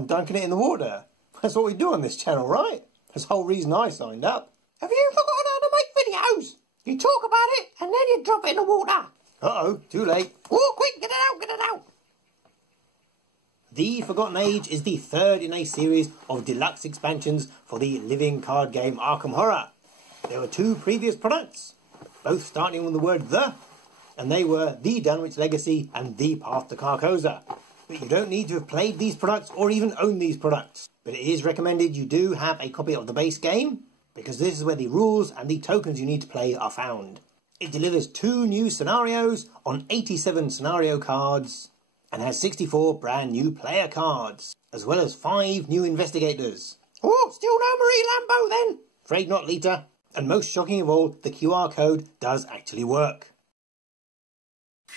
I'm dunking it in the water. That's what we do on this channel, right? That's the whole reason I signed up. Have you forgotten how to make videos? You talk about it and then you drop it in the water. Uh-oh, too late. Oh, quick, get it out, get it out. The Forgotten Age is the third in a series of deluxe expansions for the living card game Arkham Horror. There were two previous products, both starting with the word "the," and they were The Dunwich Legacy and The Path to Carcosa. But you don't need to have played these products or even own these products. But it is recommended you do have a copy of the base game, because this is where the rules and the tokens you need to play are found. It delivers 2 new scenarios on 87 scenario cards, and has 64 brand new player cards, as well as 5 new investigators. Oh, still no Marie Lambeau then? Afraid not, Lita. And most shocking of all, the QR code does actually work.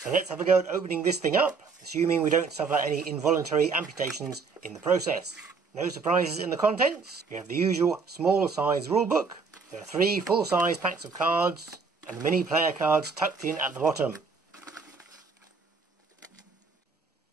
So let's have a go at opening this thing up, assuming we don't suffer any involuntary amputations in the process. No surprises in the contents. You have the usual small size rulebook. There are 3 full-size packs of cards, and the mini player cards tucked in at the bottom.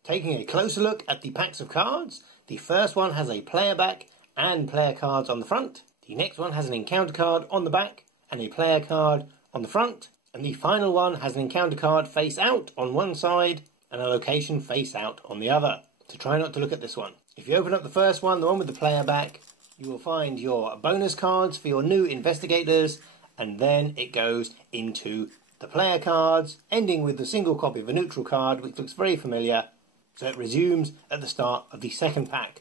Taking a closer look at the packs of cards, the first one has a player back and player cards on the front. The next one has an encounter card on the back and a player card on the front. And the final one has an encounter card face out on one side and a location face out on the other. So try not to look at this one. If you open up the first one, the one with the player back, you will find your bonus cards for your new investigators, and then it goes into the player cards, ending with the single copy of a neutral card, which looks very familiar. So it resumes at the start of the second pack.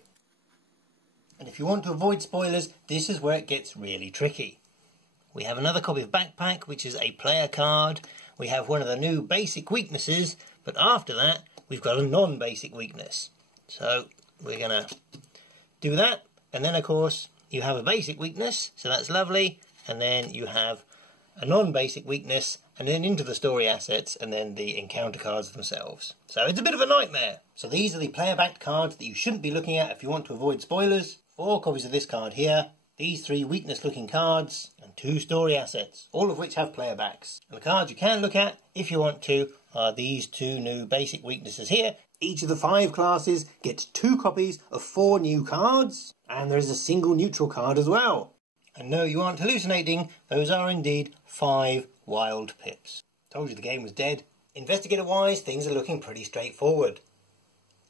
And if you want to avoid spoilers, this is where it gets really tricky. We have another copy of Backpack, which is a player card. We have one of the new basic weaknesses, but after that, we've got a non-basic weakness. So we're going to do that. And then, of course, you have a basic weakness, so that's lovely. And then you have a non-basic weakness, and then into the story assets, and then the encounter cards themselves. So it's a bit of a nightmare. So these are the player-backed cards that you shouldn't be looking at if you want to avoid spoilers. 4 copies of this card here, these 3 weakness-looking cards, and 2 story assets, all of which have player backs. And the cards you can look at, if you want to, are these 2 new basic weaknesses here. Each of the 5 classes gets 2 copies of 4 new cards, and there is a single neutral card as well. And no, you aren't hallucinating, those are indeed 5 wild pips. Told you the game was dead. Investigator-wise, things are looking pretty straightforward.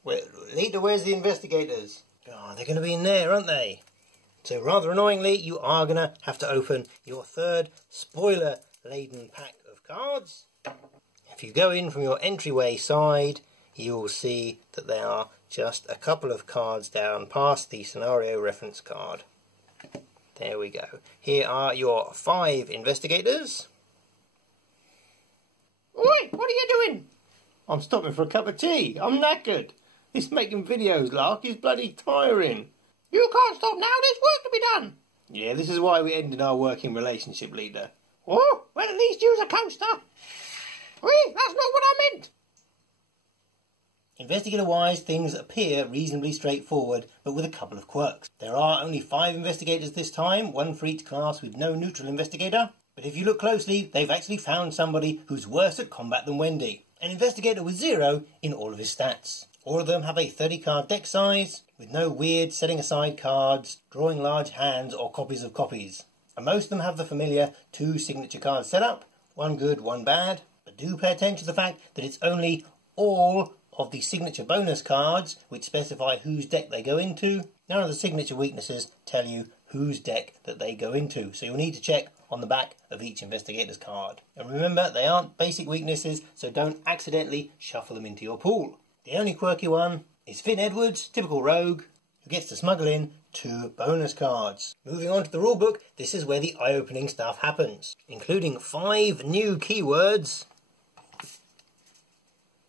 Well, Lita, where's the investigators? Oh, they're going to be in there, aren't they? So rather annoyingly, you are going to have to open your 3rd spoiler-laden pack of cards. If you go in from your entryway side, you will see that there are just a couple of cards down past the scenario reference card. There we go. Here are your 5 investigators. Oi, what are you doing? I'm stopping for a cup of tea. I'm knackered. This making videos, Lark, is bloody tiring. You can't stop now, there's work to be done. Yeah, this is why we ended our working relationship, Leader. Oh, well, at least use a coaster. Oi, that's not what I meant. Investigator-wise, things appear reasonably straightforward, but with a couple of quirks. There are only 5 investigators this time, 1 for each class with no neutral investigator. But if you look closely, they've actually found somebody who's worse at combat than Wendy. An investigator with 0 in all of his stats. All of them have a 30-card deck size, with no weird setting aside cards, drawing large hands, or copies of copies. And most of them have the familiar 2 signature card setup, 1 good, 1 bad. But do pay attention to the fact that it's only all of the signature bonus cards which specify whose deck they go into. None of the signature weaknesses tell you whose deck that they go into, so you'll need to check on the back of each investigator's card. And remember, they aren't basic weaknesses, so don't accidentally shuffle them into your pool. The only quirky one is Finn Edwards, typical rogue, who gets to smuggle in 2 bonus cards. Moving on to the rulebook, this is where the eye-opening stuff happens, including 5 new keywords,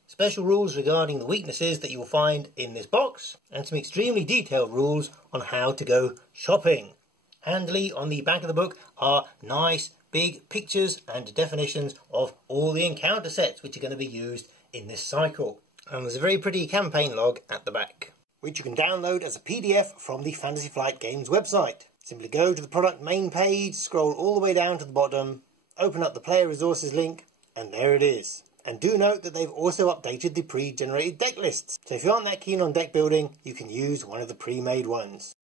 special rules regarding the weaknesses that you will find in this box, and some extremely detailed rules on how to go shopping. Handily on the back of the book are nice big pictures and definitions of all the encounter sets which are going to be used in this cycle. And there's a very pretty campaign log at the back, which you can download as a PDF from the Fantasy Flight Games website. Simply go to the product main page, scroll all the way down to the bottom, open up the player resources link, and there it is. And do note that they've also updated the pre-generated deck lists. So if you aren't that keen on deck building, you can use one of the pre-made ones.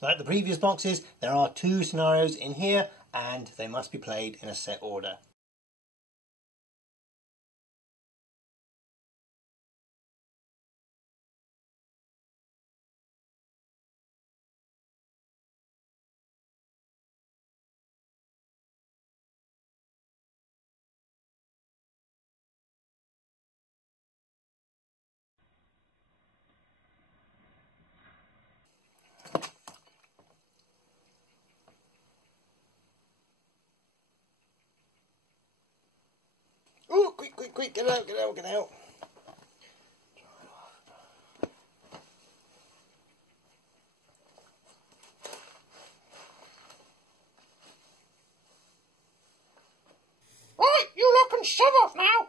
Like the previous boxes, there are 2 scenarios in here, and they must be played in a set order. Oh, quick, get out. Right, you lot can shove off now.